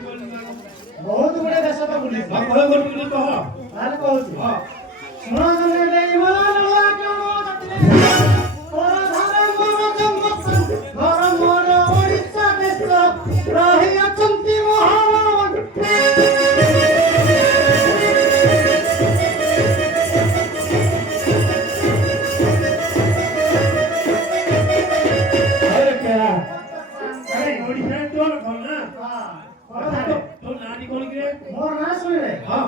बहुत गुड़े देश तो बुली हां कोई बोल कह आरे कहूची हां सुनो जने देई बोला लुआ केमो जतले और धारे मोर जंगसन घर मोर ओडिसा देश रही अचंती मोहन अरे क्या अरे ओडिसा तो ना हां तो नानी कोन के मोर ना सुनिले हां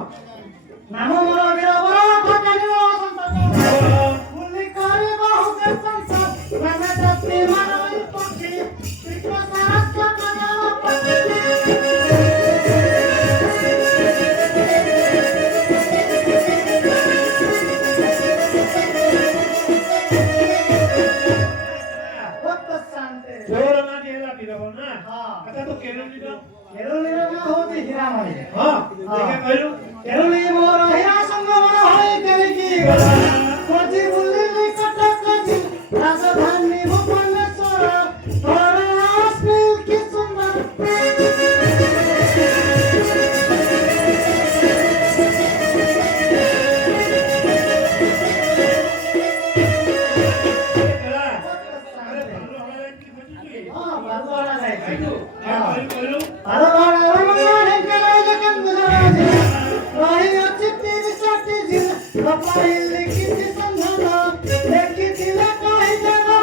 नाम मोर वीरवर भजनियो संतन मुल्ली करे बहु के संसार मैं जत्ती मारई पक्षी कृष्ण सारस कना बहुत शांति जोर ना देला बिरबो ना हां अच्छा तो केरल लीडर केरली ना होती हीरामणि हां देखे कहलु केरली मोर हीरा संगमन होई केली गला खोजी बुल्ली निकट खोजी राजधानी भुवनेश्वर और आसमिल की सुंदर हां बालवाड़ा जाए हां बालवाड़ा रमण केले जकन गुजराजी रही अचिति विसति जिल कपाइल की संधान देखि दिल कहि जनो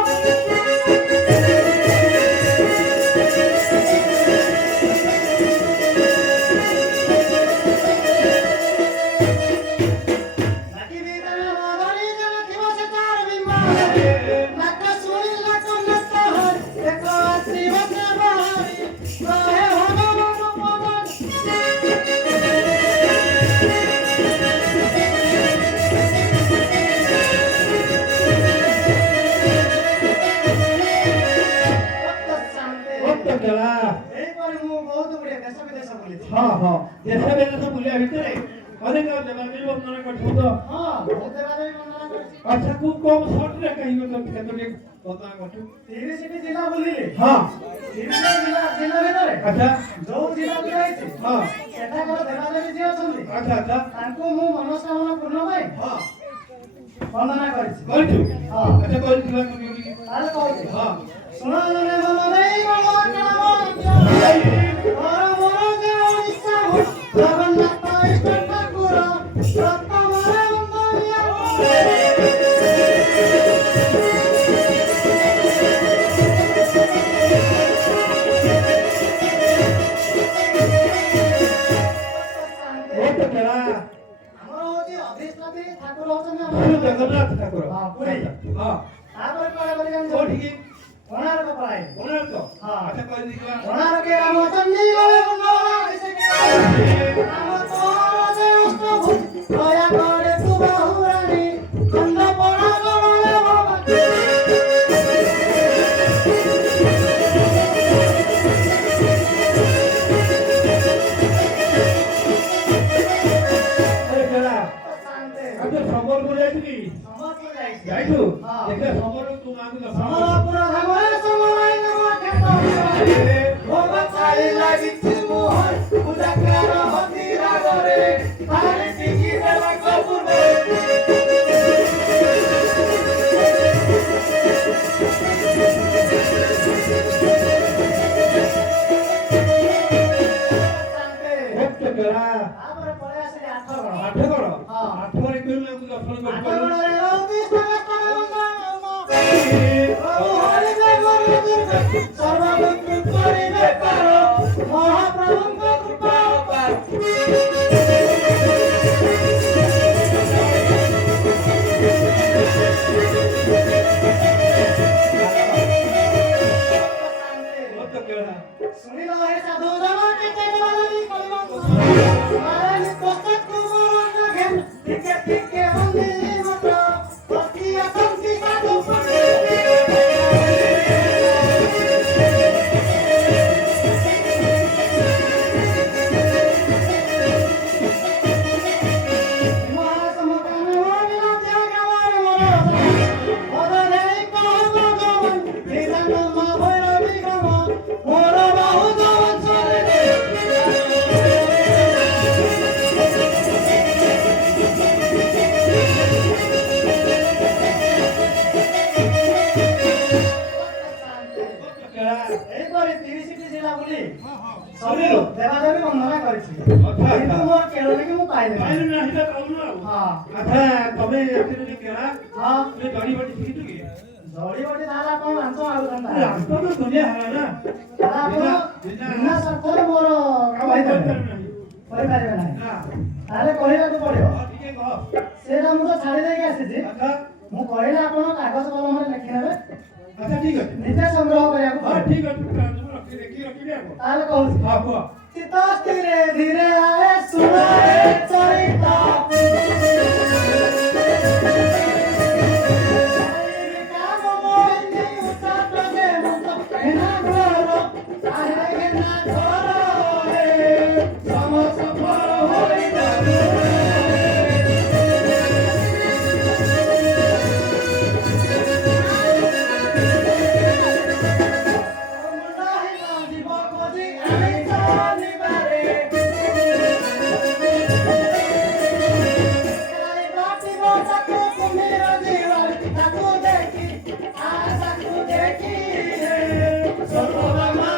बाकी भीतर मोदरी जन थिव से चार बिंबार नक सुनी लक नत हर एक आश्री वच बहारी रहे भगवान मदन बहुत चला ଏଇପରି ମୁଁ ବହୁତ ଗୁଡ଼ିଏ ଦେଶ ବିଦେଶ ବୁଲିଛି हां हां देश विदेश बुलिया भितरे अनेक देवादेवी वंदना करथु तो ହଁ ବହୁତ ଦେବାଦେବୀ ବନ୍ଦନା କରିଛି अच्छा को कम शॉर्ट रे कहियो तो केतोले वंदना करथु 30ଟି ଜିଲ୍ଲା ବୁଲିଲି हां 30ଟି ଜିଲ୍ଲା ଭିତରେ अच्छा ଯୋଉ ଜିଲ୍ଲାକୁ ଯାଇଛି हां ସେଠାକାର ଦେବାଦେବୀ ଯିଏ ଅଛନ୍ତି अच्छा अच्छा ତାଙ୍କୁ ମୁଁ ମନସ୍କାମନା ପୂର୍ଣ୍ଣ ପାଇଁ हां ବନ୍ଦନା କରିଛି करथु हां अच्छा करथु कमिटी ତାହେଲେ କହୁଛି हां ଶୁଣ ଜନେ ମନ ଦେଇ ମନ କାମ ମୋର ମୋର ଯେ ଓଡ଼ିଶା ଜଗନ୍ନାଥ ଇଷ୍ଟ ଠାକୁର ରତ୍ନମରେ ବନ୍ଦନିଆ बहुत चला ଆମର ହଉଛି ଅଧିଷ୍ଠାତ୍ରୀ ଠାକୁର ଅଛନ୍ତି श्री ଆମର जगन्नाथ ठाकुर हां ପୁରୀ हां ତାପରେ କୁଆଡେ କରି ଜାଣିଛ कोठी କୋଣାର୍କ ପଳାଏ कोणार्क हां अच्छा कर दिला କୋଣାର୍କେ ରାମଚଣ୍ଡୀ ଗଲେ ଗୁଣ୍ଡଳା ଅଭିଷେକ ରାମ ତୋର ଯେ ଅଷ୍ଟଭୁଜ ଦୟା କରେ ତୁ ବାହୁରାଣୀ ଖଣ୍ଡ ପଣା ଗଣରେ ଭବାନୀ अरे चला ଶାନ୍ତେ अच्छा संबलपुर जाइथि ସମସ୍ତେ ଯାଇଛି जाइथु हां देखा संबल तू मांग ला ସମରପୁର ଧାମରେ ସମରାଇ ନମ କ୍ଷେତ୍ର ଭୋଗ ଚାଳି ଲାଗିଛି ମୋହର ପୂଜାକାର ହତି ରାଗରେ ତାରି ଟିକି ଦେଲା କପୁର बहुत चला ତାପରେ ପଳେଇ ଆସିଲି ଆଠଗଡ଼ आठगड़ हां आठगड़ कोई मांग ला दर्शन कर ଆଠଗଡ଼ରେ ରହୁଛି ସମସ୍ତଙ୍କ ପ୍ରଭୁ ହରି ଦେବର ଦୁର୍ଗା ସର୍ବବିକୃତ କରିବେ ପାର ମହାପ୍ରଭୁଙ୍କ କୃପା ଅପାର बहुत चला ଶୁଣିଲ ହେ ସାଧୁ ଜନ କେତେ ଦେବାଦେବୀ କଳିବ ମାରାନି ପୋଷାକ ମୋର ଘେନ ଟିକେ ଟିକେ ବନ୍ଦିଲି ମତ ବସି ଅଛନ୍ତି ସାଧୁ ପଣ୍ଡେ କରିଛି ଆଚ୍ଛା। କିନ୍ତୁ ମୋର କେଳନି କି ମୁଁ ପାଇଲି ପାଇଲୁ ନା ସେଟା କହୁନୁ ଆଉ ହଁ ଆଚ୍ଛା ତମେ ଏଥିରେ କେଳା ହଁ ତମେ ଜଡ଼ିବଟି ଶିଖିଛୁ କି ଜଡ଼ିବଟି ତାହେଲେ ଆପଣ ମାଂସ ମାଗୁଛନ୍ତି ରାସ୍ତା ତ ଦୁନିଆ ହେଲା ନା ଆପଣ ବିନା ସ୍ୱାର୍ଥରେ ମୋର କାମ କହିଦେବେ କରିପାରୁ ନାହିଁ କରିପାରିବେ ନାହିଁ ନା ତାହେଲେ କହିବାକୁ ପଡ଼ିବ ହଁ ଟିକେ କହ ସେଇଟା ମୁଁ ତ ଛାଡ଼ି ଦେଇକି ଆସିଛି ଆଚ୍ଛା ମୁଁ କହିଲେ ଆପଣ କାଗଜ କଲମରେ ଲେଖିନେବେ ଆଚ୍ଛା ଠିକ ଅଛି ନିଜେ ସଂଗ୍ରହ କରିବାକୁ ହଁ ପଡ଼ିବ ଠିକ ଅଛି ମୁଁ ରଖିବି ଆଉ ତାହେଲେ କହୁଛି ହଁ କୁହ ଚିତ ଧୀରେ ଧୀରେ ଆଏ ଶୁଣାଏ ଚରିତ କାମ ମୋହିନୀ ଉତ୍ତାପ ଯେ ମୁତ ହେନା ଘର ଆହେ ହେନା ଘର ହେ ସମସ୍ତଙ୍କର ହୋଇନା ଯିବ ଖୋଜି ଆମେ ଶନିବାରେ ବାଟିବ ତାକୁ କୁମ୍ଭୀର ଯିବାରେ ତାକୁ ଦେଖି ତାକୁ ଦେଖି ସ୍ୱର୍ଗବାମା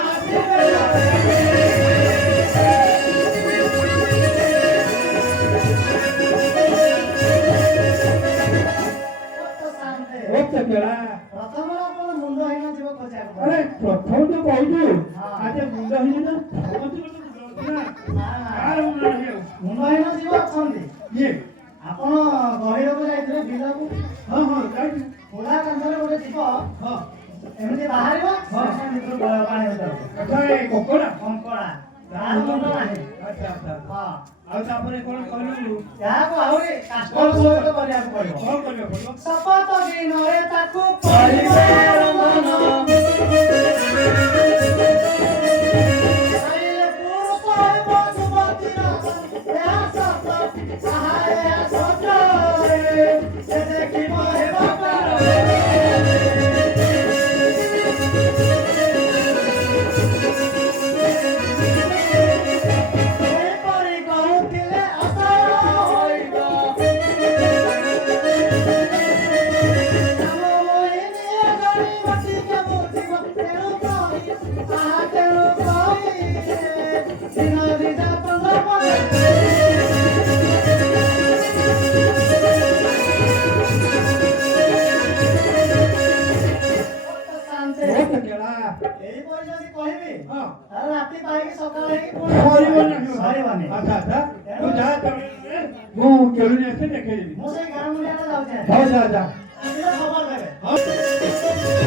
ଓକେ କେଳା ପ୍ରଥମରେ ଆପଣ ମୁଣ୍ଡ ହେଇନା ଯିବ ଖୋଜିବାକୁ ଆରେ ପ୍ରଥମ ତ କହୁଛୁ ହଁ। ଆଚ୍ଛା ମୁଣ୍ଡ ହେଇନି ନା ସମସ୍ତଙ୍କର ତ ମୁଣ୍ଡ ଅଛି ନା କାହାର ମୁଣ୍ଡ ନାହିଁ ଆଉ ମୁଣ୍ଡ ହେଇନା ଯିବ ଅଛନ୍ତି ଇଏ ଆପଣ ଗହିରକୁ ଯାଇଥିଲେ ବିଲକୁ ହଁ ହଁ ଯାଇଛୁ ଖୋଲା କାନ୍ଥରେ ଗୋଟେ ଯିବ ହଁ ଏମିତି ବାହାରିବ ହଁ। ଭିତରୁ ପାଣି ଭିତରକୁ ଆଚ୍ଛା ଏ କଙ୍କଡ଼ା କଙ୍କଡ଼ା ତାର ମୁଣ୍ଡ ନାହିଁ ଆଚ୍ଛା ଆଚ୍ଛା ହଁ ଆଉ ତାପରେ କଣ କହିଲୁ ଏହାକୁ ଆହୁରି କାଷ୍ଟର ସହିତ କରିବାକୁ ପଡ଼ିବ କଣ କରିବାକୁ ପଡ଼ିବ ଶପଥ ଦିନରେ ତାକୁ କରିବେ ରନ୍ଧନ କହିଲେ ପୁରୁଷ ହେବ ଯୁବତୀର ଏହା ସତ ତାହା ଏହା ସତ ସେ ଦେଖିବ ହେବ ଏପରି କହୁଥିଲେ ଅସହ ହୋଇବ ଆମ ମୋହିନୀ ଗରିବଟି ବୁଝିବ ତେଣୁ କହି ତାହା ତେଣୁ କହି ଦିନ ଦିନ 15 ପରେ ଶାନ୍ତେ ଓକେ କେଳା ଏଇପରି ଯଦି କହିବି ହଁ ତାହେଲେ ରାତି ପାଇକି ସକାଳ ହେଇକି ପୁଣି ସରିବ ନାହିଁ ସରିବନି ଆଚ୍ଛା ଆଚ୍ଛା ତୁ ଯା ତାପରେ ମୁଁ କେଳୁନି ଆସି ଦେଖେଇଦେବି ମୁଁ ସେଇ ଗାଁ ମୁଣ୍ଡିଆଟା ଯାଉଛି ହଉ ଯା ଯା ଆସିଲେ ଖବର ଦେବେ ହଁ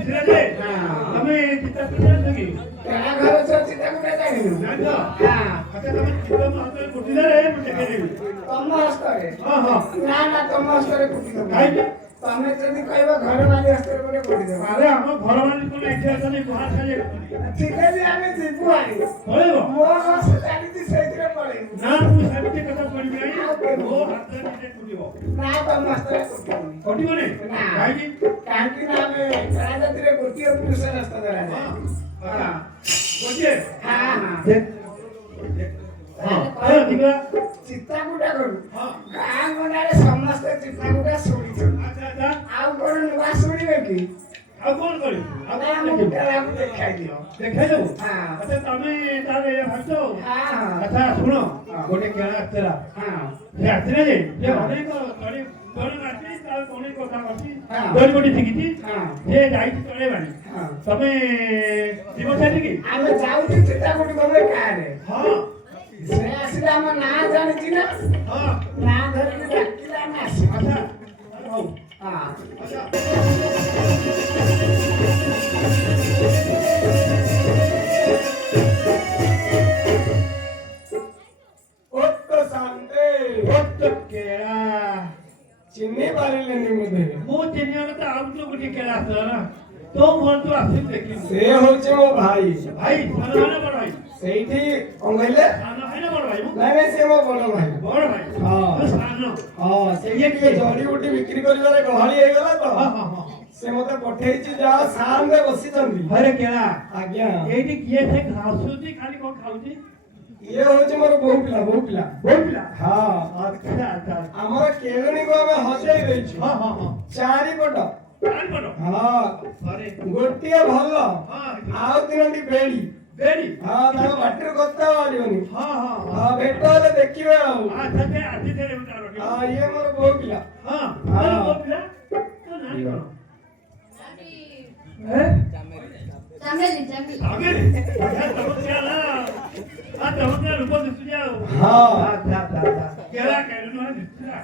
ତମେ ଚିତା ଜାଣିଛ କି ଜାଣିଛ ଆଚ୍ଛା ତମେ ଚିତା ମୋ ହାତରେ କୁଟିଦେଲେ ମୁଁ ଦେଖେଇଦେବି ହଁ ହଁ କାହିଁକି ତମେ ଯଦି କହିବ ଘର ବାଲି ହସ୍ତରେ ଗୋଟେ କରିଦେବ ଆରେ ଆମ ଘର ମାଲିକ ଏଠି ଅଛନ୍ତି ଗୁହା ଖାଲି ଠିକ ଅଛି ଆମେ ଯିବୁ ଆଣି ପଳେଇବ ମୋ ହସ ଚାଲିଛି ସେଇଥିରେ ପଳେଇବୁ ନା ମୁଁ ସେମିତି କଥା କହିବି ନାହିଁ ମୋ ହାତରେ ନିଜେ କୁଟିବ ନା ତମ ହସ୍ତରେ କୁଟିବୁନି କଟିବନି ନା। କାହିଁକି କାହିଁକି ନା ଆମେ ରାଜଧାନୀରେ ଗୋଟିଏ ପୁରୁଷ ରାସ୍ତା ଧରାଯାଏ ହଁ ଗୋଟିଏ ହଁ ଯିବା ଚିତାକୁଟା କରୁ ହଁ ଗାଁ ଗଣ୍ଡାରେ ସମସ୍ତେ ଚିତାକୁଟା ଶୁଣିଛନ୍ତି ଆଚ୍ଛା ଆଚ୍ଛା ଆଉ କଣ ନୂଆ ଶୁଣିବେ କି ଆଉ କଣ କରିବୁ ଆଉ ଆମେ କଣ ଆମ ଦେଖିବୁ ପିଲାଙ୍କୁ ଦେଖାଇ ଦିଅ ଦେଖେଇଦେବୁ ହଁ। ଆଚ୍ଛା ତମେ ତାହେଲେ ଏଇଆ ଭାବିଛ ଆଉ ହଁ ଆଚ୍ଛା ଶୁଣ ଗୋଟେ କେଳା ଆସିଥିଲା ହଁ ସେ ଆସିଲା ଯେ ସେ ଅନେକ ତଳି ତଳେ ମାଟି ତାର ତଳେ କଥା ଅଛି ହଁ। ଦୋଳି ଗୋଟି ଶିଖିଛି ହଁ। ସେ ଯାଇଛି ତଳେ ବାଣି ହଁ। ତମେ ଯିବ ସେଠିକି ଆମେ ଯାଉଛୁ ଚିତାକୁଟି ଗଲେ କାରେ ହଁ ସେ ଆସିଲେ ଆମ ନାଁ ଜାଣିଛି ନା ହଁ ନାଁ ଧରିକି ଡାକିଲେ ଆମେ ଆସିବୁ ଆଚ୍ଛା ହଉ ହଁ ଆଚ୍ଛା ଓଟ ଶାନ୍ତେ ବହୁତ କେଳା ଚିହ୍ନି ପାରିଲେନି ବୋଧେ ମୁଁ ଚିହ୍ନିବା କଥା ଆଉ ତ ଗୋଟେ କେଳା ଆସିଲା ନା ତୋ ମନଠୁ ଆସିଲି ଦେଖିଲି ସେ ହଉଛି ମୋ ଭାଇ ଭାଇ ସାନ ଭାଇ ନା ବଡ ଭାଇ ସେଇଠି କଣ କହିଲେ ସାନ ଭାଇ ନା ବଡ ଭାଇ ମୁଁ ନାଇଁ ନାଇଁ ସେ ମୋ ବଡ ଭାଇ ବଡ ଭାଇ ହଁ। ତୁ ସାନ ହଁ ସେଇଠି ଟିକେ ଜଡିବୁଟି ବିକ୍ରି କରିବାରେ ଗହଳି ହେଇଗଲା ତ ହଁ ହଁ ହଁ ସେ ମତେ ପଠେଇଛି ଯାଅ ସାମରେ ବସିଛନ୍ତି ହରେ କେଳା ଆଜ୍ଞା ଏଇଠି କିଏ ସେ ଘାସୁଛି ଖାଲି କଣ ଖାଉଛି ଇଏ ହଉଛି ମୋର ବୋହୁ ପିଲା ବୋହୁ ପିଲା ବୋଉ ପିଲା ହଁ ଆଚ୍ଛା ଆଚ୍ଛା ଆମର କେଳୁଣୀକୁ ଆମେ ହଜେଇ ଦେଇଛୁ ହଁ ହଁ ହଁ ଚାରିପଟ ଜାଣିପାର ହଁ ଆରେ ଗୋଟିଏ ଭଲ ହଁ ଆଉ ତିନୋଟି ବେଡି ବେରି ହଁ ତାଙ୍କ ପାଟିରୁ କଥା ବାହାରିବନି ହଁ ହଁ ହଁ ଭେଟ ହେଲେ ଦେଖିବେ ଆଉ ଆଚ୍ଛା ସେ ଆଜି tere ତାର ହଁ ଇଏ ମୋର ବୋହୁ ପିଲା ହଁ ହଁ। ଆରେ ବୋଉ ପିଲା ତ ନାଇଁ କଣ ଏ ଚାମେଲି ଚାମେଲି ଆଗେରେ ଆଚ୍ଛା ତମ କେଳା ଆ ତମ କେଳା ରୂପ ଦିଶୁଛି ଆଉ ହଁ। ଆଚ୍ଛା ଆଚ୍ଛା କେଳା କେଳୁ ନୁହେଁ ଦିଶୁଥିଲା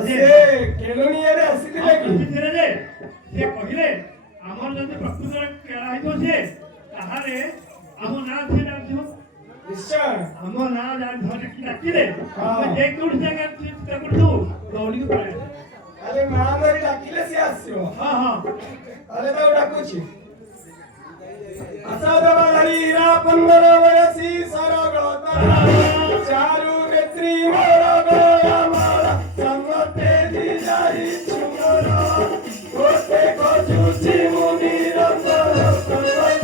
ସେ କେଳୁଣୀ ଇଆଡେ ଆସିଥିଲେ କି ଆସିଥିଲେ ଯେ ସେ କହିଲେ ଆମର ଯଦି ପ୍ରକୃତରେ କେଳା ହେଇଥିବ ସେ ତାହେଲେ ଆମ ନାଁ ସେ ଜାଣିଥିବ ନିଶ୍ଚୟ ଆମ ନାଁ ଧରିକି ଡାକିଲେ ହଁ। ଆମେ ଯେ କୋଉଠି ଜାଗା ଚିନ୍ତା କରୁଛୁ ଦୌଡ଼ିକି ପଳେଇ ଆସିବୁ। ଖାଲି ନାଁ ଧରି ଡାକିଲେ ସିଏ ଆସିବ ହଁ ହଁ ତାହେଲେ ତାକୁ ଡାକୁଛି ଆସାଦବାଳୀରା 15 ବୟସୀ ସରଗତା ଚାରୁ ନେତ୍ରୀ ମୋର ଗୟାମାଳ ସମତେ ଦିଯାଇ ଛୁମର ଗୋଟେ ଖୋଜୁଛି ମୁନିର ସମତେ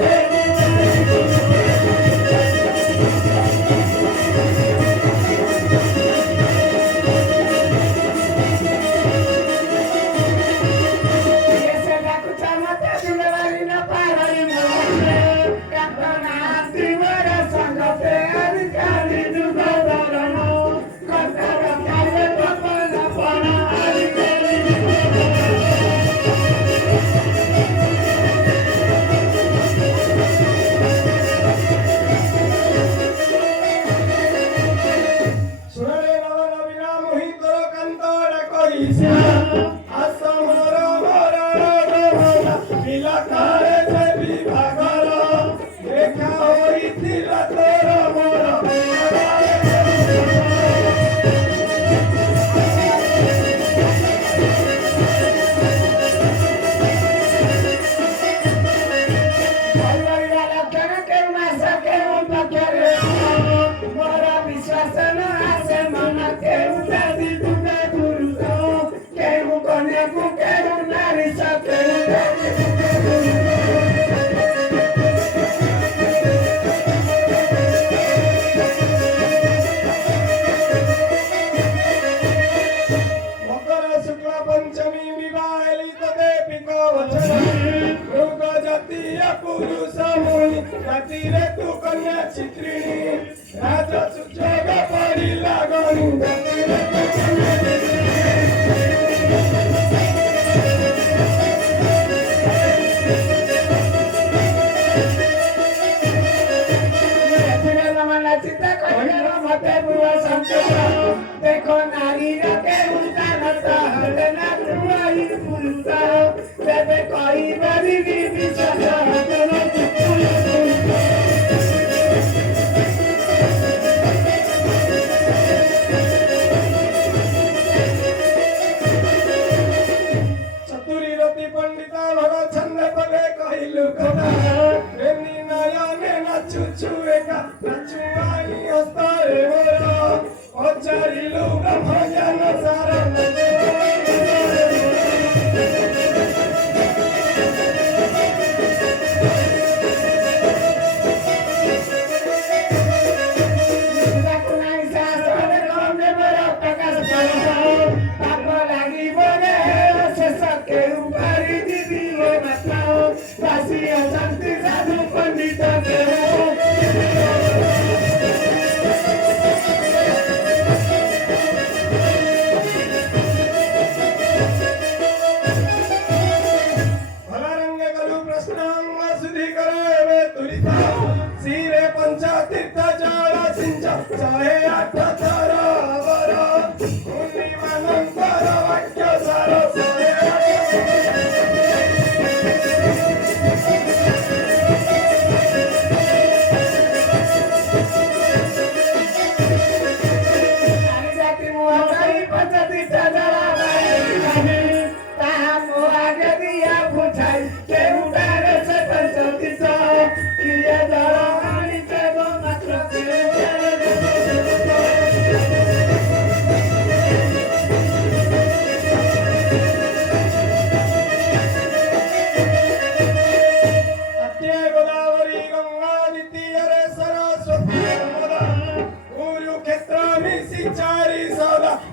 ରାତିରେ ତୁ କନ୍ୟା ଚିତ୍ରିଣୀ ରାଜ ସୁଯୋଗ ପଡ଼ିଲା ଗଣି ରାତିରେ ତୁ କନ୍ୟା देखो नारी रखे उतारता हले ना तुम्हारी पुरुषा तेरे कोई बड़ी विश्वास चतुरी रति पंडिता भरा छंद पदे कहिलु कदा प्रेमी नयने नाचु छुएका नाचु आई हस्तारे मोरा पचारिलु ब्रह्मज्ञान सारा गंगा शुद्धि करो एवे तुरिता सिरे पंचातीर्थ जल सिंच 108 थर वर मुनि मनंतर वाक्य सार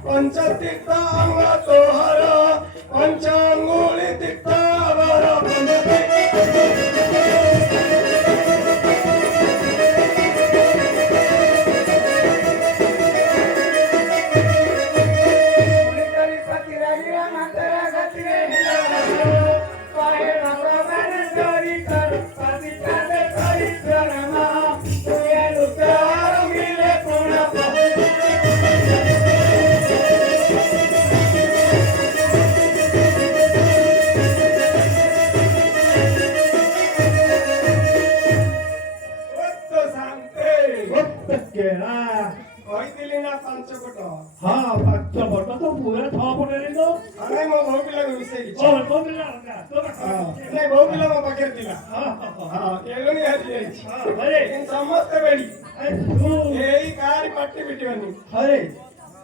4 तीर्थ अंग तोहर पंचांगुली तीर्थ वर କହିଥିଲି ନା 5 ପଟ हाँ 5 पट तो पूरा 6 पट रे तो ଆମେ ମୋ ବୋଉ ପିଲାକୁ ମିଶେଇକି ओ तो मिला तो ନାଇଁ ବୋଉ ପିଲା ମୋ ପାଖରେ ଥିଲା हां ହଁ କେଳୁଣି ହାରି ଯାଇଛି अरे କିନ୍ତୁ ସମସ୍ତେ ବେଡି तू ଏଇ କାହାରି ପାଟି ପିଟିବନି अरे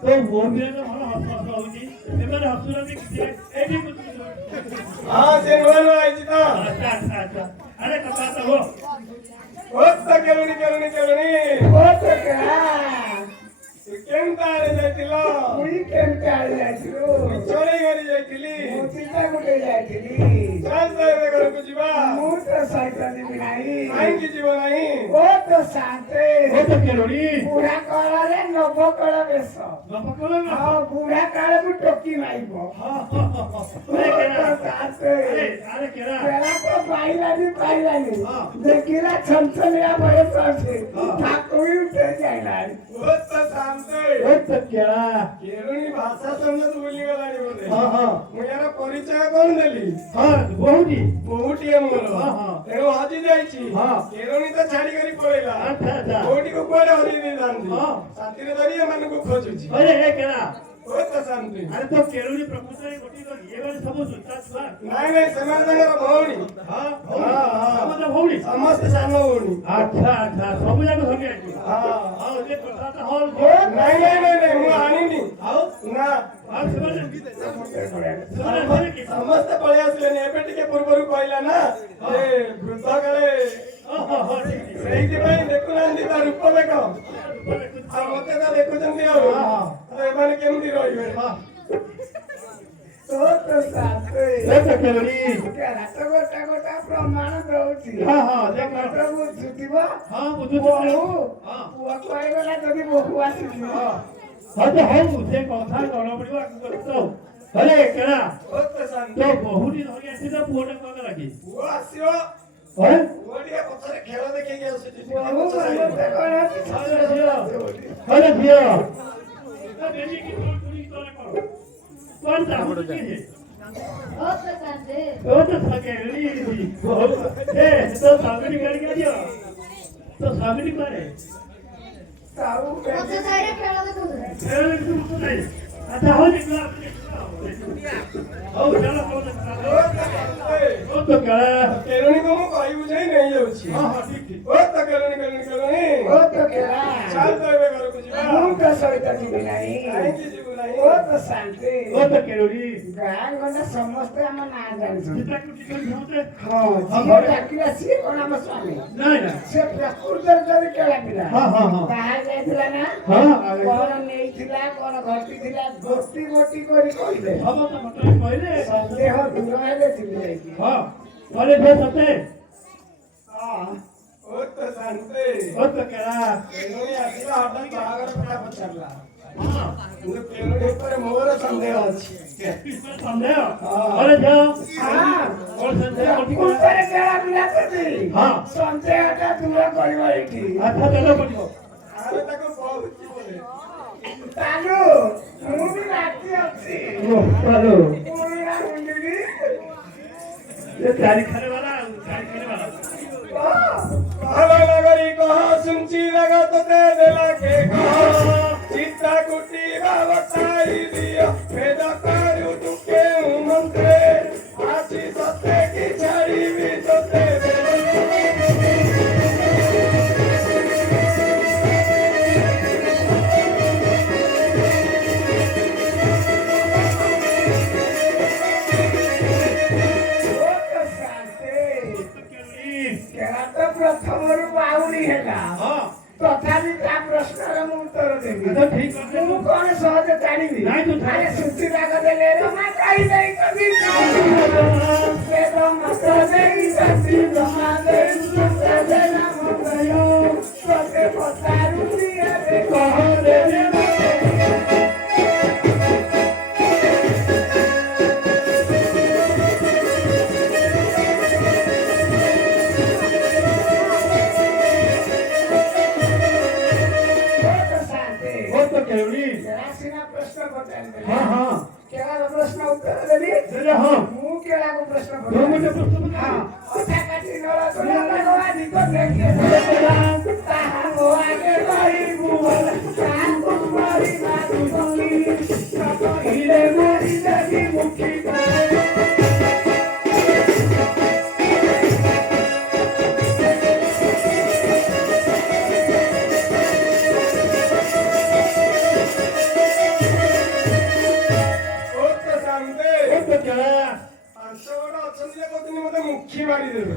तो वो मेरे तो ଭଲ ହସ ହଉଛି ଏମାନେ ହସୁଛନ୍ତି କିଛି ଏଠି କୁछ ହଁ ସେ ନୂଆ ନୂଆ ହେଇଛି ତ अच्छा अरे कथा तो हो ବହୁତ କେଳୁଣି କେଳୁଣି କେଳୁଣି बहुत क्या କେନ୍ତା ଆଡେ ଯାଇଥିଲ मुई केमते आ जाइलो ଚଢେଇ ଘରି ଯାଇଥିଲି मोतीला गुटे जाइली ଚାଲ ତ ଏବେ ଘରକୁ ଯିବା मु तो साइकिल बिनाई କାହିଁକି ଯିବ ନାହିଁ ओ तो शांते वो तो केलोड़ी बुढ़ा काले नव काल बेस नपकल ना हाँ बुढ़ा काले को टोकी माइबो अरे केना शांते अरे केना पेला तो पाइलानी हाँ। देखिला छमछमिया बयस আছে ঠাকুর উঠে যাইলা ବହୁତ ଶାନ୍ତ वो तो केना କେଳୁଣି ଭାଷା ସମେତ ଭୁଲିଗଲାଣି ବୋଧେ हां हां ମୁଁ ୟାର ପରିଚୟ କଣ ଦେଲି हां बहुटी ବୋହୁଟିଏ ମୋର ହଁ, ହଁ। ତେଣୁ ହଜି ଯାଇଛି ହଁ। କେଳୁଣି ତ ଛାଡିକରି ପଳେଇଲା अच्छा अच्छा ବୋହୁଟିକୁ କୁଆଡେ ହରେଇ ଦେଇଥାନ୍ତି ହଁ। ଶାନ୍ତିରେ ଧରି ଏମାନଙ୍କୁ ଖୋଜୁଛି अरे ए केना ବହୁତ ଶାନ୍ତି अरे तो केलोड़ी प्रकृତରେ ଗୋଟି ତ ଏ ମାନେ ସବୁ ସୁତା ଛୁଆ ନାଇଁ ନାଇଁ ସେମାନେ ତାଙ୍କର ଭଉଣୀ हां ହଁ, ହଁ। ସମସ୍ତେ ଭଉଣୀ ସମସ୍ତେ ସାନ ଭଉଣୀ अच्छा अच्छा ସବୁ ଯାକ ଧରି ଆଇଛୁ ହଁ ଆଉ ଏ କଥା ତ ହଲ ନାଇଁ ନାଇଁ ନାଇଁ ନାଇଁ ମୁଁ ଆଣିନି ଆଉ ନା ଆଉ ସେମାନେ ସେମାନେ ଧରି କି ସମସ୍ତେ ପଳେଇ ଆସିଲେନି ଏବେ ଟିକେ ପୂର୍ବରୁ କହିଲା ନା ଯେ ବୃଦ୍ଧ କାଳେ ଓହୋ ହୋ ଠିକ ଠିକ ସେଇଥିପାଇଁ ଦେଖୁନାହାନ୍ତି ତା ରୂପ ଦେଖ ଆଉ ମତେ ତ ଦେଖୁଛନ୍ତି ଆଉ ହଁ, ହଁ। ଆଉ ଏମାନେ କେମିତି ରହିବେ हां তো তো শান্তে ଏ ତ କେଲୋड़ी ରାତ ଗୋଟା ଗୋଟା ପ୍ରମାଣ ଦଉଛି हां हां ଦେଖ ପ୍ରଭୁ ବୁଝୁଥିବ हां ବୁଝୁଛୁ ବୋହୁ हां ପୁଅ କହିଗଲା ଯଦି ବୋହୁ ଆସିଯିବ ହଁ ତ ହଉ ସେ କଥା ଜଣା ପଡିବ ଆଗକୁ ତ अरे केना ବହୁତ ଶାନ୍ତି तो बहुटी धରି ଆସି ତ ପୁଅଟା କଣ ଲାଗି ପୁଅ ଆସିବ ହେ ପୁଅ ଟିକେ ପଛରେ ଖେଳ ଦେଖେଇକି ଆସୁଛି ବୋହୁ ମତେ କଣ अरे ଝିଅ अरे ଝିଅ ତ ବେଶୀ କି ଚୁରି ତୋରେ କର କଣ ଚାହୁଁଛୁ କି बहुत पसंद है ओ तो सकेली बहुत ए तो सागरी करके दियो तो सागरी मारे ସାହୁ मुझे सारे खेलों में दूध है खेल तू नहीं अच्छा हो निकला हो चलो ବହୁତ ଶାନ୍ତି ओ तो क्या କେଳୁଣିକୁ ମୁଁ କହି ବୁଝେଇ ନେଇଯାଉଛି हां हां ठीक ठीक ବହୁତ କେଳୁଣି କେଳୁଣି କେଳୁଣି ବହୁତ ଖେଳା ଚାଲ ତ ଏବେ ଘରକୁ ଯିବା ମୁଁ ତ ସହିତ ଯିବି ନାହିଁ କାହିଁକି ଯିବୁ ନାହିଁ ବହୁତ ଶାନ୍ତି ओ तो केलोड़ी ଗାଁ ଗଣ୍ଡା ସମସ୍ତେ ଆମ ନାଁ ଜାଣିଛନ୍ତି सीता को टिकट होते ହଁ ଝିଅ ଡାକିଲା ସିଏ କଣ ଆମ ସ୍ୱାମୀ नहीं ना ସେ ପ୍ରକୃତରେ ଯଦି କେଳା ପିଲା हां हां हां ବାହା ଯାଇଥିଲା ନା हां କଣ ନେଇଥିଲା କଣ ଘଟିଥିଲା ଗୋଟି ଗୋଟି କରି କହିଲେ हम तो मतलब कहले ସନ୍ଦେହ ଦୂର ହେଲେ ଯିବି ଯାଇକି हां बोले थे सते ହଁ ବହୁତ ଶାନ୍ତି ओ तो क्या କେଳୁଣି ଆସିଲା ହଠାତ୍ ବାହାଘର କଥା ପଚାରିଲା କିନ୍ତୁ କେଉଁଠି ଉପରେ ମୋର ସନ୍ଦେହ ଅଛି। ସନ୍ଦେହ ଅରେ ଯାଅ ମୋର ସନ୍ଦେହ ଉପରେ କେଳା ପିଲା କରିଛି। ହଁ ସନ୍ଦେହଟା ଦୂର କରିବ ଏଇଠି। ଆଚ୍ଛା ଚାଲ ପଡ଼ିବ ଆମେ ତାକୁ କହୁଛି ବୋଲେ ତାଲୁ ମୁଁ ବି ରାଜି ଅଛି। ଚାଲୁ ପୁରୁଣା ମୁଣ୍ଡିକି ये चारी खाने वाला चारी खाने वाला कहला नगरी कह सुनची लगत दे देला के कह चित्ता कुटी बावताई दियो भेद करू तुके मंत्रे आसी सत्य की छड़ी भी तोते प्रथमରୁ ପାଉନି ହେଲା ତଥାପି ତା ପ୍ରଶ୍ନର ମୁଁ ଉତ୍ତର ଦେବି। ମୁଁ କଣ ସହଜ ଜାଣିବି? ଆରେ ସୁଚି ରାଗ ଦେଲେ ରମା କାଇ ଦେଇ କବି ସେ ରମା ଦେଇ କବି ରମା ଦେଇ ସୁଚି ଦେଲା ମଙ୍ଗୟ ତତେ ପଚାରୁ ଦିଏ କହ ଦେବି हाँ हाँ केला प्रश्न उत्तर देली हाँ ମୁଁ କେଳାକୁ ପ୍ରଶ୍ନ दो କରିବି। मुझे प्रश्न ହଁ बता କଥା କାଟି ନଳ ତୁଲା ଭଗବାନ କ ଦେଖେ ତାହା ମୋ ଆଗେ କହିବୁ ଭଲ ତାକୁ ମରି ମାରି ବଲି କହିଲେ ମରି ଦେବି ମୁଖୀ मुखी मारी देबे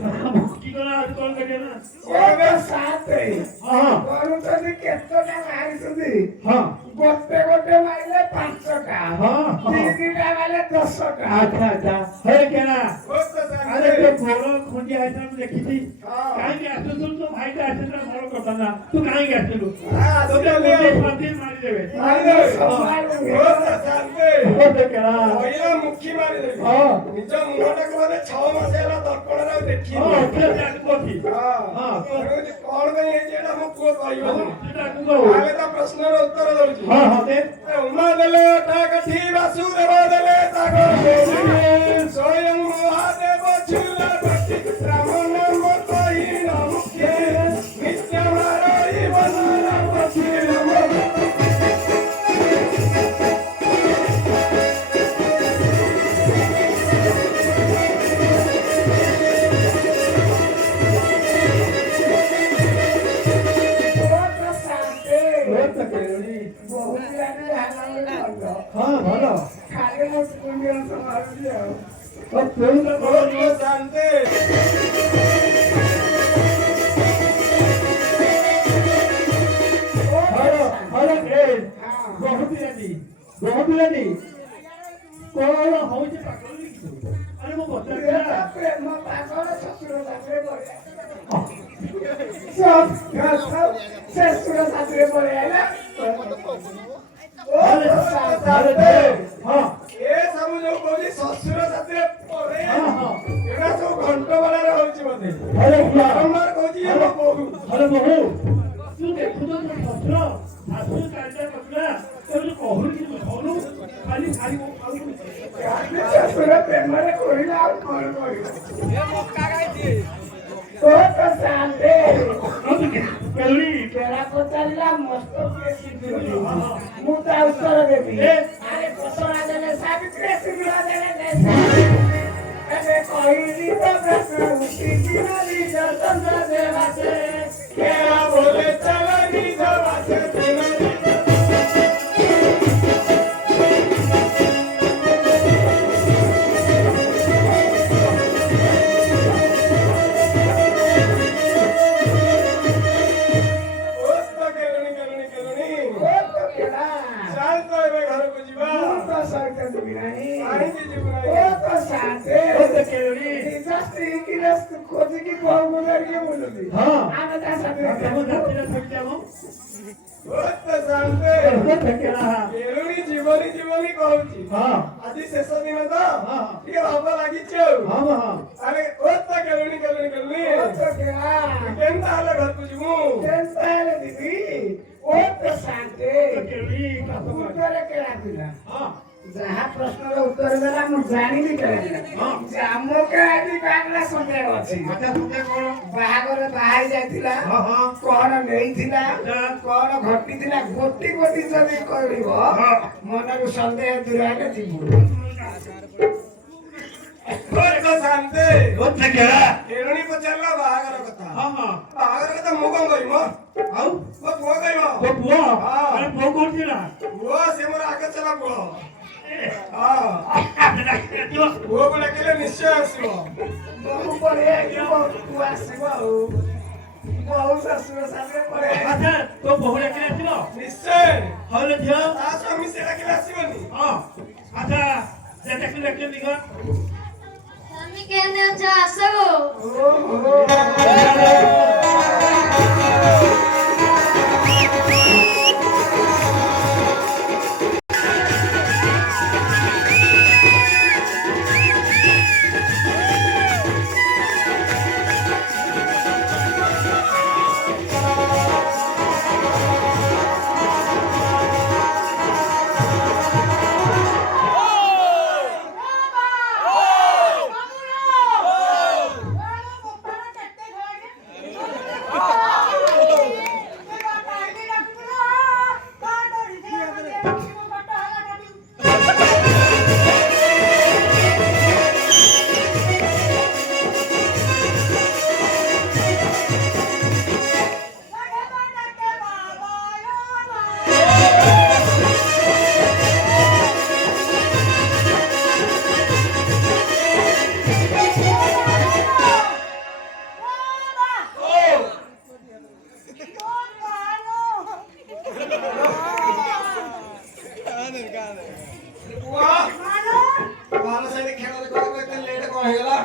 की करा कौन करे ना ओबे साथे हाँ କରୁଛନ୍ତି କେତେଟା ମାରିଛନ୍ତି हाँ ଗୋଟେ ଗୋଟେ ମାରିଲେ 5ଟା हाँ हाँ ତିନିଟା ମାରିଲେ 10ଟା अच्छा अच्छा है क्या ना अरे अरे तो घोड़ा खुंडी है तो देखी थी कहीं के आसु तुम तो भाई का आसु तो बड़ करता ना तू कहीं के आसु तो तो मुझे फांसी मार देवे हो तो क्या मुखी मारी देबे हाँ निज मुंडटाକୁ ମାନେ 6 ମାସ ହେଲା ଦର୍ପଣରେ ଦେଖି हाँ क्या जान को थी हाँ हाँ କଣ ପାଇଁ ହେଇଛି ଏଟା ମୁଁ ପୁଅ କହିବନି सीधा को ଆମେ ତା ପ୍ରଶ୍ନର ଉତ୍ତର ଦଉଛୁ हाँ हाँ दे ଉମା ଦେଲେ ତା କାଠି ବାସୁଦେବ ଦେଲେ ତାଗ ସ୍ୱୟଂ ମହାଦେବ ଛୁଲା କାଠି ରାମ ନାମ କହି ନମୁଖେ ନିତ୍ୟ ମାରଇ ବନର ପକ୍ଷୀ ନମ हाँ भलो ଖାଲି ମୁଁ ସ୍କୁଲ ମାରୁଛି ଆଉ और कोई का ବହୁତ ଶାନ୍ତି हेलो हेलो ए बहुत बिरानी कौन होचे पागल नहीं अरे वो बता क्या ପ୍ରେମ ପାଗଳ ଶ୍ୱଶୁର ସାଥିରେ ପଳେଇ ଶ୍ୱଶୁର ସାଥିରେ ପଳେଇ ଆଇଲା अरे हाँ ଏ ସବୁ ଯୋଉ କହୁଛି ଶ୍ୱଶୁର ସାଥିରେ ପଳେଇ हाँ ଆଇଲା हाँ ଏଟା ସବୁ ଘଣ୍ଟ ବେଳାରେ ହଉଛି ବୋଧେ अरे क्या ବାରମ୍ବାର କହୁଛି ଏ ମୋ ବୋହୂ अरे बहू तू देखो तो ससुर शाशु कार्य करना तो जो कहू कि कहू खाली खाली वो खाऊ ଶ୍ୱଶୁର ପ୍ରେମରେ କହିଲା ଆଉ କଣ କହିବ ବହୁତ ଶାନ୍ତି କେଉଳି କେଳା ପଚାରିଲା ମସ୍ତ କିଏ ଶିଖିଲି ମୁଁ ତା ଉତ୍ତର ଦେବି ଆରେ ପସରା ଦେଲେ ସାବିତ୍ରୀ ଶୀଘ୍ର ଦେଲେ ଏବେ କହିଲି ତ ପ୍ରଶ୍ନ ଉଠିକି ନଦୀ ଚନ୍ଦ୍ର ଦେବାସେ କେଳା ବୋଲେ ଚାଲ ନିଜ ବାସେ बहु को धरिके बोलुली हां आमे ता साथे हम रात्रि थक जाबो ओत शांते थकेला केरुणी जीवनी कहूची हां আজি শেষ দিন তো हां ঠিক ভাব লাগিছো हां हां আরে ওত কেলুনি ওত কেলা কেনতা হলে ঘরকু জিমু কেনতা হলে দিদি ওত শান্তে केली উত্তরে কেলা দিলা हां যাহা প্রশ্নের উত্তর দেলা মু জানিনি কেলা हां জামকে আদি কাগলা সন্দেহ আছে আচ্ছা তুমি কোন বাহাগরে বাহাই যাইতিলা हां हां কোন নেইতিলা কোন ঘটিতিলা গোটি গোটি যদি করিব মনରୁ সন্দেহ দূর হলে ଯିବୁ ওত শান্তে ওত থকেলা কেরুণী পচারলা বাহাগর কথা हां हां ବାହାଘର କଥା ମୁଁ କଣ କହିବି ମ ଆଉ ମୋ ପୁଅ କହିବ তো পুଅ আরে পুଅ করছিলা ପୁଅ ସେ ମୋର ଆଗ ଚଲା ପୁଅ ହଁ ପୁଅକୁ ଡାକିଲେ ନିଶ୍ଚୟ ଆସିବ ବୋହୁ ପରେ ତୁ ଆସିବ ଆଉ ବୋହୁ ଶାଶୁର ସାଙ୍ଗରେ ପରେ আচ্ছা তো বহু ডাকিলে আসিব ନିଶ୍ଚୟ হলে ঝিও ତା ସ୍ୱାମୀ ସେ ଡାକିଲେ ଆସିବନି हां আচ্ছা যে ডাকিলে ডাকিলে দিগ স্বামী কেনে অছ আসো ଓହୋ ବାହାର ସାଇଡ ଖେଳ ଦେଖିବାକୁ ଏତେ ଲେଟ୍ କଣ ହେଇଗଲା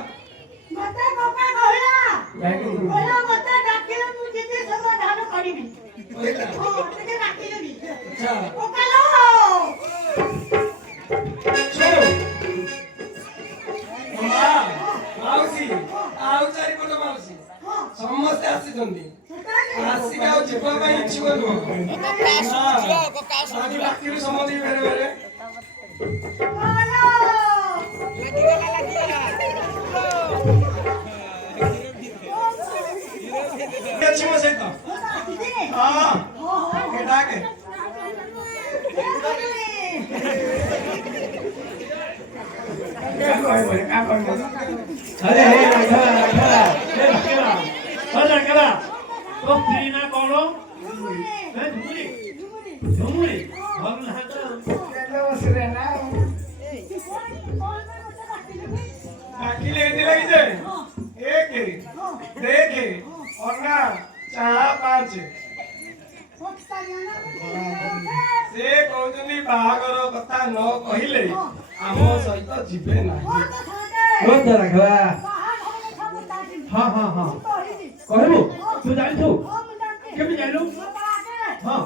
ମତେ କକା କହିଲା ମତେ ଡାକିଲେ ମୁଁ ଯିବି ସବୁ ଧାନ କରିବି ହଁ ଟିକେ ଡାକିଲେବି କକା ଲୋ ମାଉସୀ ଆଉ ଚାରିପଟ ମାଉସୀ ସମସ୍ତେ ଆସିଛନ୍ତି ଆସିକି ଆଉ ଯିବା ପାଇଁ ଇଚ୍ଛୁକ ନୁହଁ ଡାକିଲୁ ସମସ୍ତେ ବେରେ ବେରେ ଅଛି ମୋ ସହିତ ହଁ ଡାକେ अरे हे राघवा हे राघवा अरे राघवा तो स्त्री ना कौन है झुमरी झुमरी भगल है तो ଡାକିଲେ ଏଠି ଲାଗିଛେ ଏକ ଦେଖେ ଅନା ଚାହା ପାଞ୍ଚ ସେ କହୁଛନ୍ତି ବାହାଘର କଥା ନ କହିଲେ ଆମ ସହିତ ଯିବେ ନାହିଁ ओ राघवा हां हां हां कहबो तू जानथु केबे जानलु हां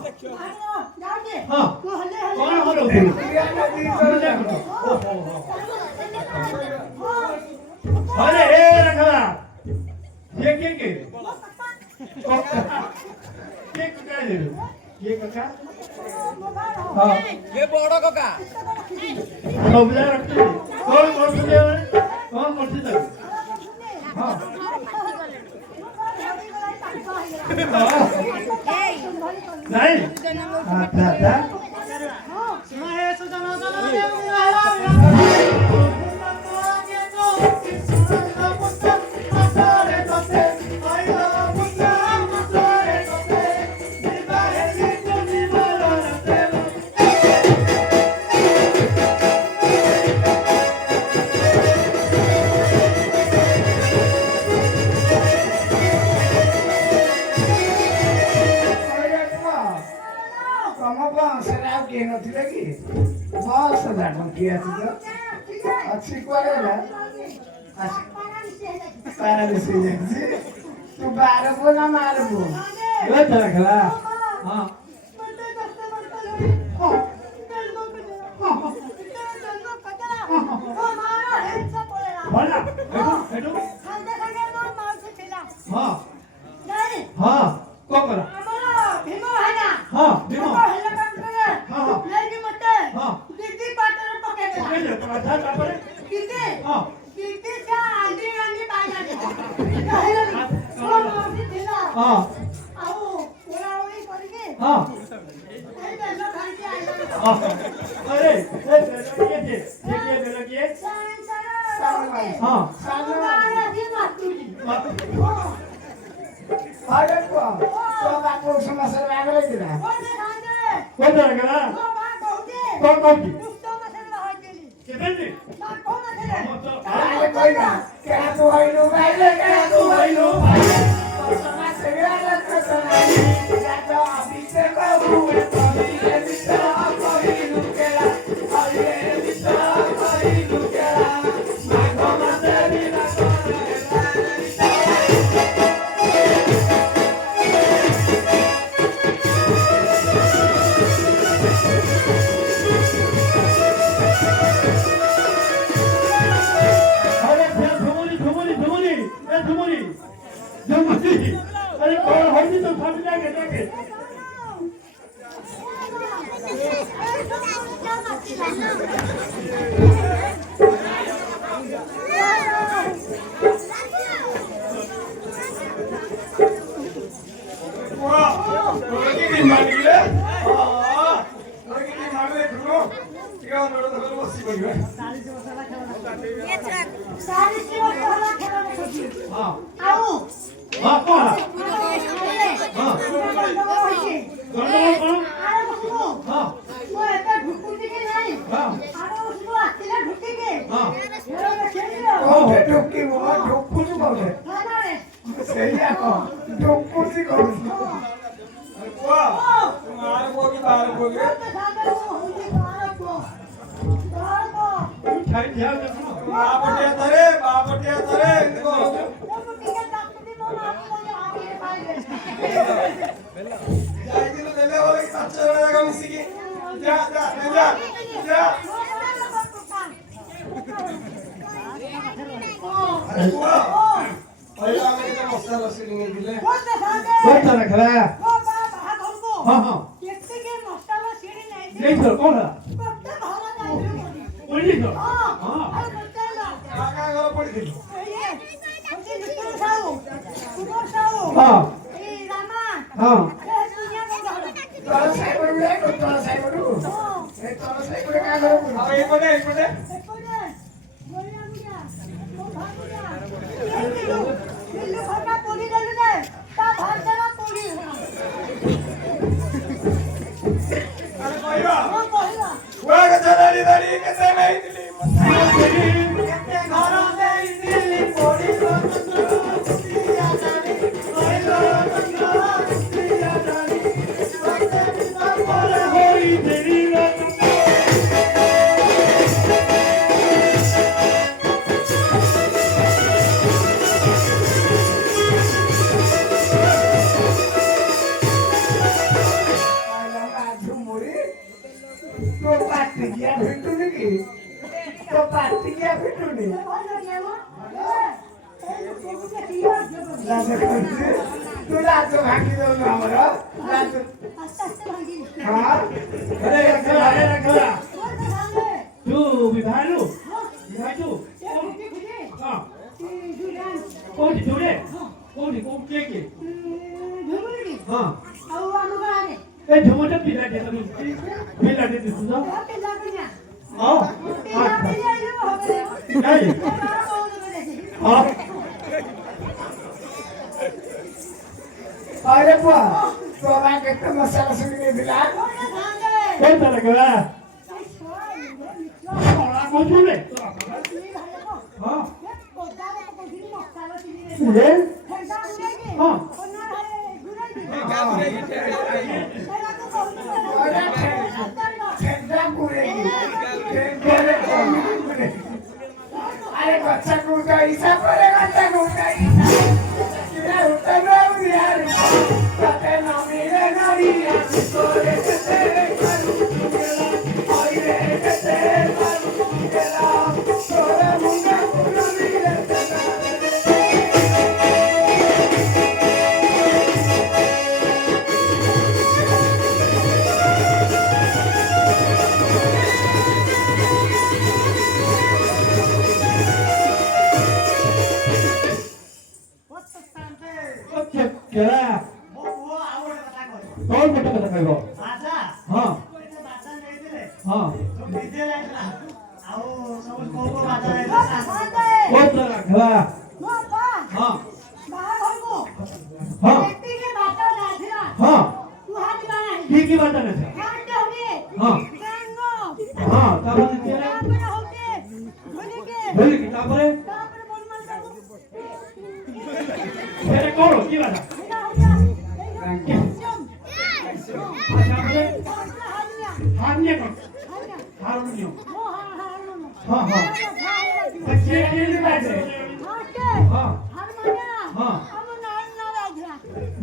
हां कौन हलो अरे हे राघवा ये के ये काका हां ये बड़ कका सब जा रखते कौन करते कौन करते हां नहीं अच्छा अच्छा महेश जनार्दन देव अच्छी क्वालिटी है पैरालिसिस है तू बारबो ना मारबो ये चला खला हां बोला हेडू हां हां को करा हां भीमो हां पकड़े तो आधा का परे हां हां हां अरे ये लगे हां अरे को तो बापू समस्या लागले दिला कोण करा कोण केबेली अरे कोई ना क्या तू आइलो बाइले क्या तू आइलो समस्या लागले कसं जातो ऑफिसर बाबू ये बिस्तर कोई लुकेला ये बिस्तर कोई लुकेला मागो मते बिना अरे कौन होती तो समझ जाके अरे बुआ तो मैं कितना मसाला सुनने दिला कौन सा लगा कौन सुने हाँ सुने हाँ अरे बच्चा को ऐसा करेगा केला वो ଆଉ ଗୋଟେ କଥା କହିବ कौन पट कथा कहबो ବାଜା हां ଏତେ ବାଜା ନେଇଥିଲେ हां ସବୁ ଡିଜେ ଯାଇଥିଲା ଆଉ ସବୁ କୋଉ ବାଜା ଯାଇଥିଲା ओ तो रखवा हां हां हां की बात है हां हां तब तेरा बोल की तापरे तेरे कौन की बात हारने कौन हारनियो हां हां बच्चे के लिए बात है हां हां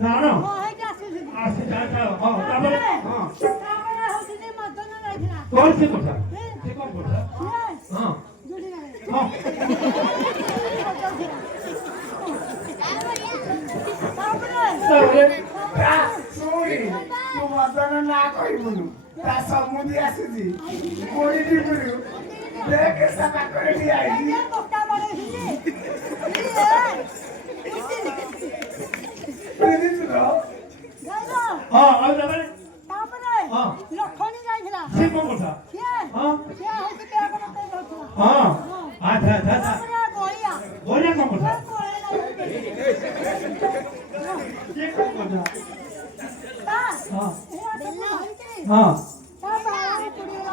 ना ना आसे जाता हां तापरे हां कौन से कोठा से कौन कोठा हां हां तापरे ଶୁଣି ତୁ ମଦନ ନା କହିବୁନୁ ତା ସମୁଦି ଆସୁଛି କୋଇଠି ଗୁରୁ ଦେଖ ତା ପାଖରେ ଠିଆ ହେଇଛି ବୁଝିଛୁ ତ हां अब तापरे हां ଲକ୍ଷଣୀ ଯାଇଥିଲା से कौन कोठा ସିଏ हां ସିଏ ହଉଛି ବେଗର ତେଲ ଥିଲା हां अच्छा अच्छा अच्छा ତାପରେ ଗଳିଆ बोलिए कौन कोठा ଗଳିଆ से कौन कोठा ତା हां ବେଲା ହେଇଛି हां ତା ବାଳ ପୁଡ଼ିଗଲା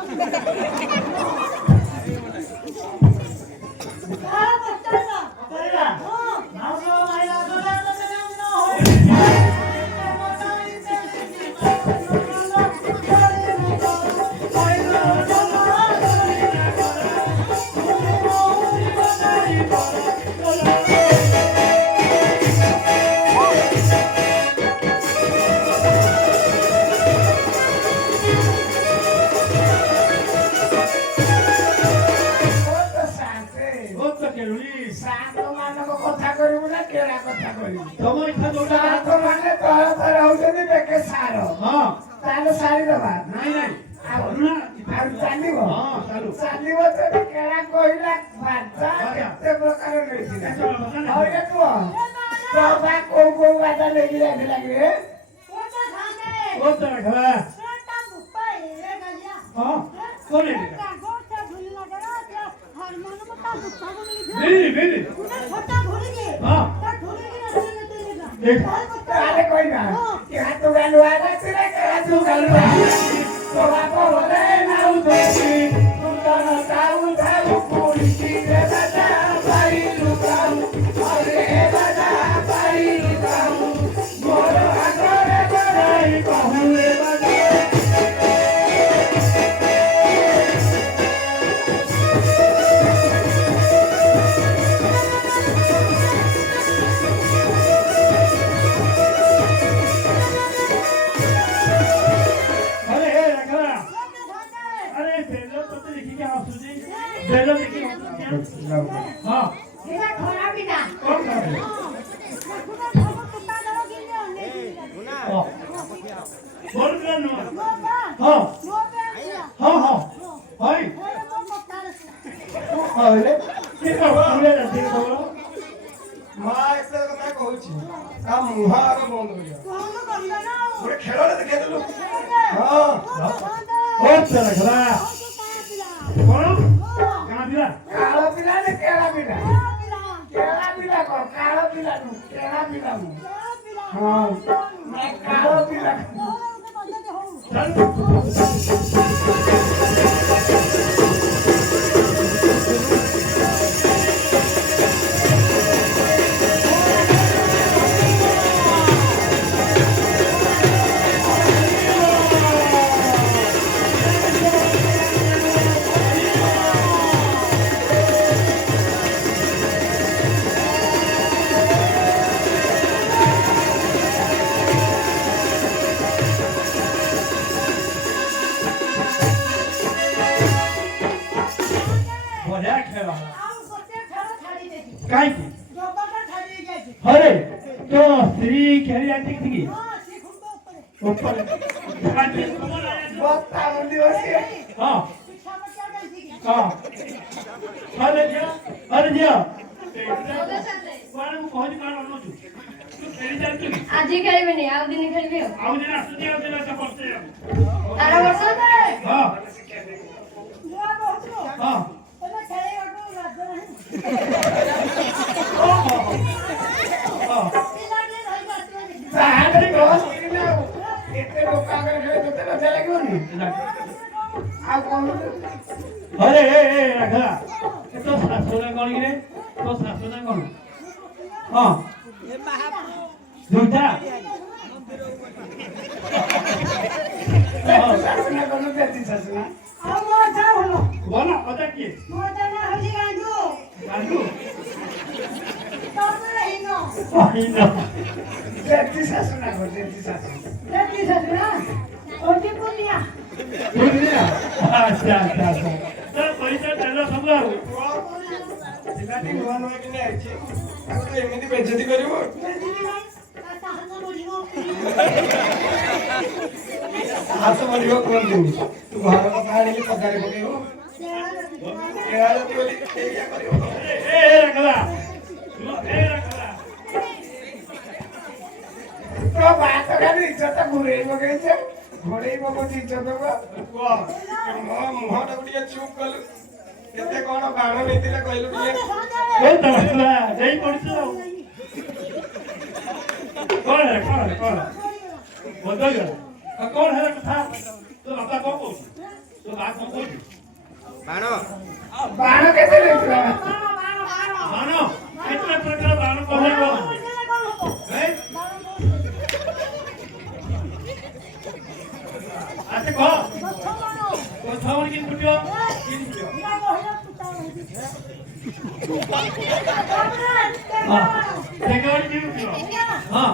ତା ବଚ୍ଚାଟା କହିଲା ହଁ ମାଉସ ମାଇଲା ଗଲା ତ ନ ହୋଇ ओ तो केलुली ସାଙ୍ଗମାନଙ୍କ କଥା କରିବୁ ନା କେଳା କଥା କରିବୁ ତମ ଇଚ୍ଛା ଯୋଉଟା ସାଙ୍ଗମାନେ ତଳ ତଳ ହଉଛନ୍ତି ବେକେ ସାର ହଁ ତାହେଲେ ସାରିଦବା ନାଇଁ ନାଇଁ ଆଉ କରୁଣା ଆଉ ଚାଲିବ ହଁ ଚାଲୁ ଚାଲିବ ଯଦି କେଳା କହିଲା ବାଜା କେତେ ପ୍ରକାର ନେଇଥିଲା ଆଉ ଏ କୁହ ତ ବା କୋଉ କୋଉ ବାଜା ନେଇକି ଯାଇଥିଲା କି ରେ କୋଟା ଖାନ୍ତେ ଓ ତ ଘରା ସେଟା ବୁପାଇ ରେ ଗଲିଆ ହଁ କୋନେ ତା ଗୋଟା ଭୁଲି ଲାଗଲା ତା ହରମୋନ ମତା ବୁପା को मिली ବେଲି ବେଲି उधर छोटा भूल गए ହଁ ता भूल गए रखने देगा देख ତାହେଲେ କହିବା କି ହାତ ଗାଲୁଆ ନାଚିଲେ କେଳା ତୁ ଗାଲୁଆ ତୋ ବାପ ବୋଲେ ନାଉ ଦେବି ତୁ ତନ ତାଉ ଥାଉ ପୁଣିକି ରେ ବାଜା ପାଇଲୁ କାଉ ଅରେ ବାଜା ପାଇଲୁ କାଉ ମୋର ହାତରେ ଗଡ଼ାଇ କହୁ ରେ ବାଜା अरे हे रखला अरे बेलो तो देखी क्या आसुजी बेलो देखी हां एला खरा बिना कौन कर रहे खुदा खबर कुत्ता दरो गिले ने हां बोल कर नो मोबा हां मोबा दिया हां हां हाय ओरे मो कुत्ता रे अरे के का बोले रहते हो ମା ଏତେ କଥା କହୁଛି ତା ମୁହଁ ଆଗ ବନ୍ଦ କରିବ कौन करला ना ଗୋଟେ ଖେଳରେ ଦେଖେଇଦେଲୁ हां ओ तो रखला कौन कहां दिला କାଳ ପିଲା ନା କେଳା ପିଲା କେଳା ପିଲା କହ କାଳ ପିଲା ନୁ କେଳା ପିଲା ନୁ ହଁ ନା କାଳ ପିଲା चल बढ़िया खेला काई की अरे तो श्री खेली आती थी ऊपर ବତ୍ତା ବୁଲି ବସି हां हां अरे दिया कौन को कहनी कान अनु तू खेली जाती ଆଜି ଖେଳିବିନି ଆଉ ଦିନ ଖେଳିବି ଆଉ ଆଉ ଦିନ ଆସୁଛି ଆଉ ଦିନ ତ ପଡୁଛି ଆର ବର୍ଷ ହଁ ନୂଆ କହୁଛୁ ହଁ ତମେ ଖେଳିବାକୁ ଲାଜ ନାହିଁ ପିଲାଟି ରହିକି ଆସିବନି ତାହାଲେ ଦଶ ଦିନ ଆଉ ଏତେ ଲୋକ ଆଗରେ ଖେଳେ ତତେ ଲଜ୍ଜା ଲାଗିବନି ଆଉ କଣ अरे राघवा तो शासना कौन गिरे तो शासना कौन हाँ झूठा ଶାସନା କଣ ଜାତି ଶାସନା ଆଉ ମୋ ଯା ଭଲ बोला पता किए ମୋ ଯା ନା ହଉଛି ଗାଣ୍ଡୁ गांडू ତମେ ହେଇନ ଜାତି ଶାସନା କର ଜାତି ଶାସନା ଦେଖି ସଜନା ଓଟି ପୁନିଆ अच्छा अच्छा अच्छा तो पैसा चलो सब आउ ପିଲାଟି ନୂଆ ନୂଆ କିনে ଆଇଛି ତାକୁ ତ ଏମିତି ବେଜତି କରିବ ହାତ ମରିବ କୁହନ୍ତିନି ତୁ ଘର କଥା ଆଣିକି ପଦାରେ ପକେଇବ ଏରା ଯଦି ବୋଲି ଏଇଆ କରିବ राघवा राघवा ତ ବାଟ ଖାଲି ଇଜ୍ଜତ ଘୁରେଇ ପକେଇଛ ଘୋଡେଇ ପକଉଛି ଇଜ୍ଜତ ମୋ ମୁହଁଟାକୁ ଟିକେ ଚୁପ୍ କଲୁ କେତେ କଣ ବାଣ ନେଇଥିଲେ କହିଲୁ ଟିକେ ए तमला जई पड़छ कौन है बदल गया कौन है कथा तो बापा को बोल तो बात को बोल ବାଣ କେତେ ନେଇଥିଲା मानो कितने प्रकार बाण को है वो हैं आते को छावन की कुटियो हां देखो की कुटियो हां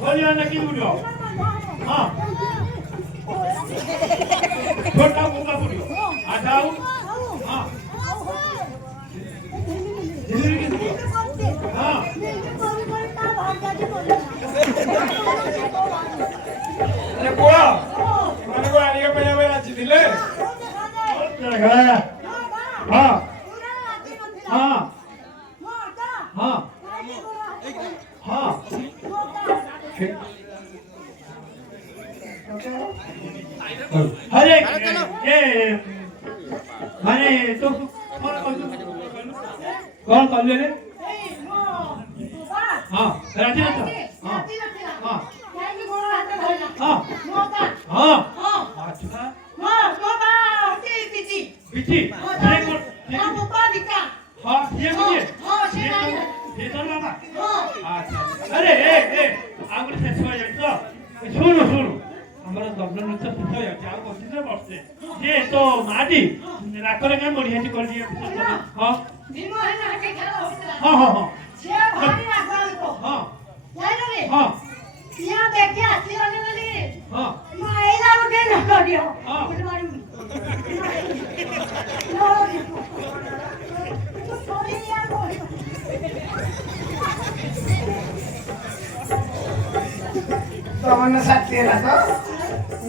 बोलिए ना की कुटियो हां छोटा मोटा कुटियो आ जाओ हां दिल्ली की कुटियो हां ଆରେ ପୁଅ ଏମାନଙ୍କୁ ଆଣିବା ପାଇଁ ଆମେ ରାଜି ଥିଲେ राघवा हां हां हां हां अरे ये माने तो कौन कर ले रे हां राजी ना हां हां हां हां अच्छा बिची हां ये मुझे ये तो बाबा अच्छा अरे ए आगुरी से छुआ जाई तो सुनो सुनो हमरा दबन नृत्य पूछो या क्या कोशिश करते ये तो माडी राखरे के बढ़िया जी कर दिए हां हां हां हां हां हां हां ତମର ସାଥି ହେଲା ତ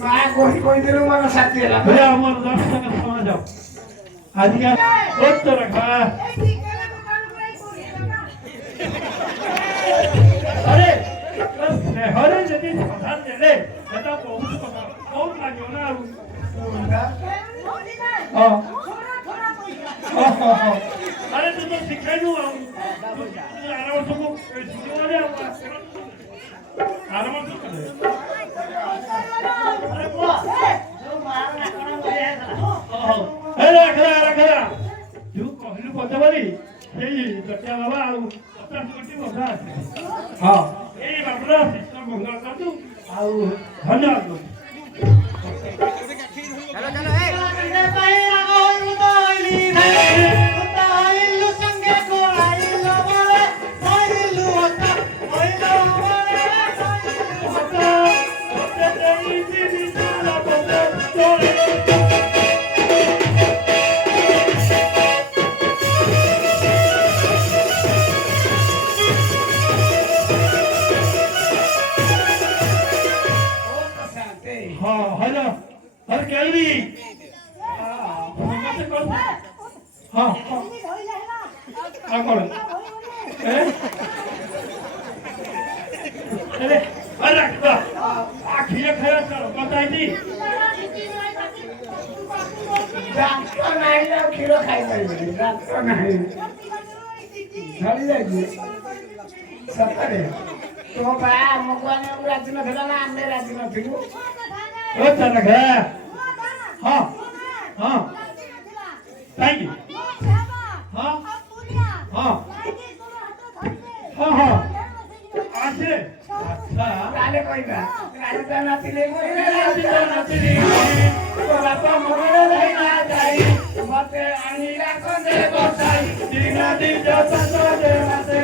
ମା କହିଦେଲୁ ମୋର ସାଥି ହେଲା भैया हमारे दर्शक समझ जाओ आज का उत्तर रखा अरे हरे यदि समाधान देले बेटा बहुत लाग्यो ना हां अरे तू तो सिखाई दू आराम से को सिखाने आराम से अरे रखा तू कहलु पते बोली सेई दटिया बाबा आ 50 कोटी बसा हां ए बाबरा सिस्टम भंगा कर तू आ धन्यवाद हाँ हेलो हर कैलवी ହଁ ଆଉ କଣ अरे आखिर खरा बताई डाक्टर नहीं ना खीरो खाई पाइबे डाक्टर नहीं झड़ी जाई सतरे तो बा मगवाने राजी न थिला ना आमे राजी न थिलु ओ चल गे हां हां ताई हां हां हां हां आसे अच्छा काले कोइबा राजा नातिले मोरे राजा नातिले तो बापा मोरे रही ना जाई मते आनीला को दे बसाई दिन दिन जो संतो दे मते